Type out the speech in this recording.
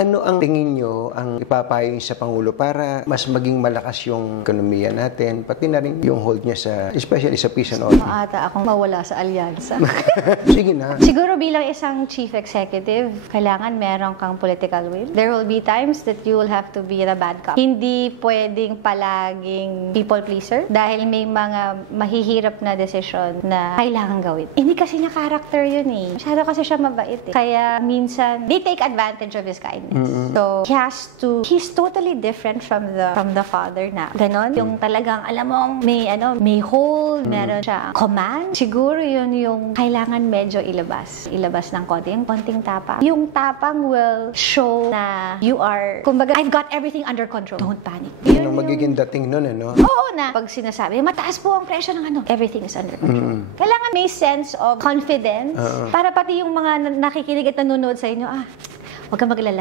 Ano ang tingin nyo ang ipapayo sa Pangulo para mas maging malakas yung ekonomiya natin, pati na rin yung hold niya sa, especially sa peace and order? Maata akong mawala sa alyansa. Sige na. Siguro bilang isang chief executive, kailangan meron kang political will. There will be times that you will have to be the bad cop. Hindi pwedeng palaging people pleaser dahil may mga mahihirap na desisyon na kailangan gawin. Hindi kasi niya character yun eh. Masyado kasi siya mabait eh. Kaya minsan, they take advantage of his kindness. So, he's totally different from the father na. Ganon, yung talagang, alam mo, may hold, meron siya command. Siguro yun yung kailangan medyo ilabas. Ilabas ng konting tapang. Yung tapang will show na you are, kumbaga, I've got everything under control. Don't panic. Yun ang magiging dating nun, ano? Oo na. Pag sinasabi, mataas po ang presyo ng ano, everything is under control. Kailangan may sense of confidence para pati yung mga nakikinig at nanonood sa inyo, huwag kang maglala.